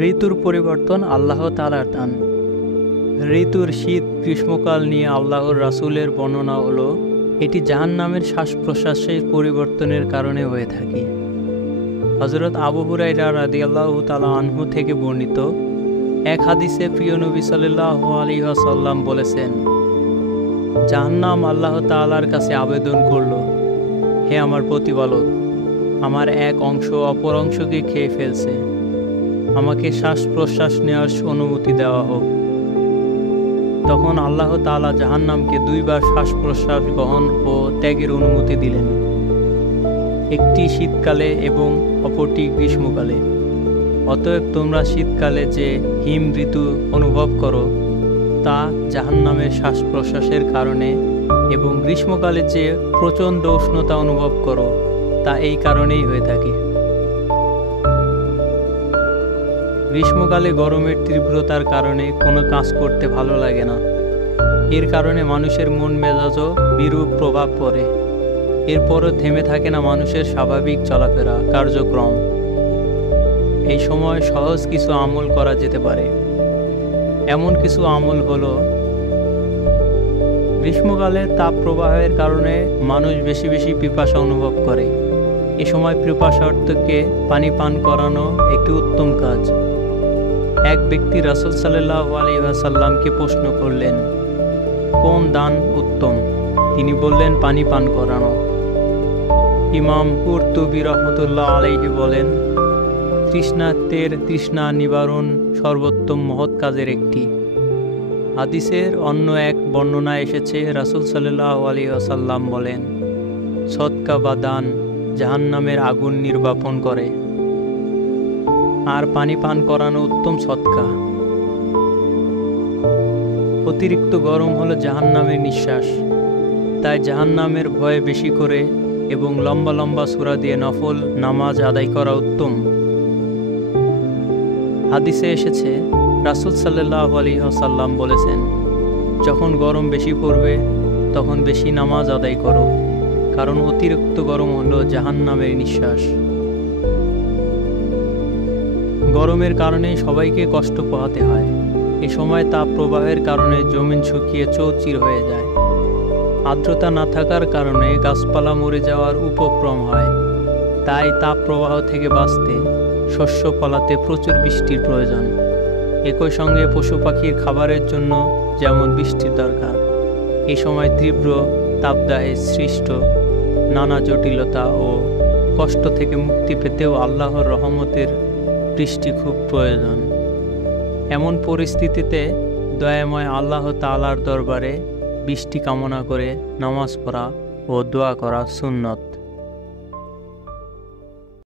ঋতুর পরিবর্তন আল্লাহ তাআলার দান। ঋতুর শীত গ্রীষ্মকাল নিয়ে আল্লাহর রাসূলের বর্ণনা হলো এটি জাহান্নামের শ্বাস প্রশ্বাসের পরিবর্তনের কারণে হয়ে থাকে। হযরত আবু হুরায়রা রাদিয়াল্লাহু তাআলা আনহু থেকে বর্ণিত এক হাদিসে প্রিয় নবী সাল্লাল্লাহু আলাইহি ওয়াসাল্লাম বলেছেন, জাহান্নাম আল্লাহ তাআলার কাছে আবেদন করল, হে আমার প্রতিপালক, আমার এক অংশ অপর অংশকে খেয়ে ফেলছে, আমাকে শ্বাস প্রশ্বাস নেওয়ার অনুমতি দেওয়া হোক। তখন আল্লাহ তাআলা জাহান্নামকে দুইবার শ্বাস প্রশ্বাস গ্রহণ ও ত্যাগের অনুমতি দিলেন, একটি শীতকালে এবং অপরটি গ্রীষ্মকালে। অতএব তোমরা শীতকালে যে হিম ঋতু অনুভব করো তা জাহান্নামের শ্বাস প্রশ্বাসের কারণে, এবং গ্রীষ্মকালে যে প্রচণ্ড উষ্ণতা অনুভব করো তা এই কারণেই হয়ে থাকে। গ্রীষ্মকালে গরমের তীব্রতার কারণে কোনো কাজ করতে ভালো লাগে না। এর কারণে মানুষের মন মেজাজও বিরূপ প্রভাব পড়ে। এরপরও থেমে থাকে না মানুষের স্বাভাবিক চলাফেরা কার্যক্রম। এই সময় সহজ কিছু আমল করা যেতে পারে। এমন কিছু আমল হলো, গ্রীষ্মকালে তাপ প্রবাহের কারণে মানুষ বেশি বেশি পিপাসা অনুভব করে। এ সময় পিপাসার্থকে পানি পান করানো একটি উত্তম কাজ। এক ব্যক্তি রাসূল সাল্লাল্লাহু আলাইহি ওয়াসাল্লামকে প্রশ্ন করলেন, কোন দান উত্তম? তিনি বললেন, পানি পান করানো। ইমাম কুরতুবী রাহমাতুল্লাহ আলাইহি বলেন, তৃষ্ণার্তের তৃষ্ণা নিবারণ সর্বোত্তম মহৎ কাজের একটি। হাদিসের অন্য এক বর্ণনায় এসেছে, রাসূল সাল্লাল্লাহু আলাইহি ওয়াসাল্লাম বলেন, সদকা বা দান জাহান্নামের আগুন নির্বাপন করে, আর পানি পান করানো উত্তম সদকা। অতিরিক্ত গরম হলো জাহান্নামের নিঃশ্বাস, তাই জাহান্নামের ভয় বেশি করে এবং লম্বা লম্বা সূরা দিয়ে নফল নামাজ আদায় করা উত্তম। হাদিসে এসেছে, রাসূল সাল্লাল্লাহু আলাইহি ওয়াসাল্লাম বলেছেন, যখন গরম বেশি পড়বে তখন বেশি নামাজ আদায় করো, কারণ অতিরিক্ত গরম হলো জাহান্নামের নিঃশ্বাস। গরমের কারণে সবাইকে কষ্ট পোহাতে হয়। এ সময় তাপ প্রবাহের কারণে জমিন শুকিয়ে চৌচির হয়ে যায়। আর্দ্রতা না থাকার কারণে গাছপালা মরে যাওয়ার উপক্রম হয়। তাই তাপ প্রবাহ থেকে বাঁচতে শস্য ফলাতে প্রচুর বৃষ্টির প্রয়োজন। একই সঙ্গে পশু পাখির খাবারের জন্য যেমন বৃষ্টির দরকার। এই সময় তীব্র তাপদাহে সৃষ্ট নানা জটিলতা ও কষ্ট থেকে মুক্তি পেতেও আল্লাহর রহমতের বৃষ্টি খুব প্রয়োজন। এমন পরিস্থিতিতে দয়াময় আল্লাহ তাআলার দরবারে বৃষ্টি কামনা করে নামাজ পড়া ও দোয়া করা সুন্নত।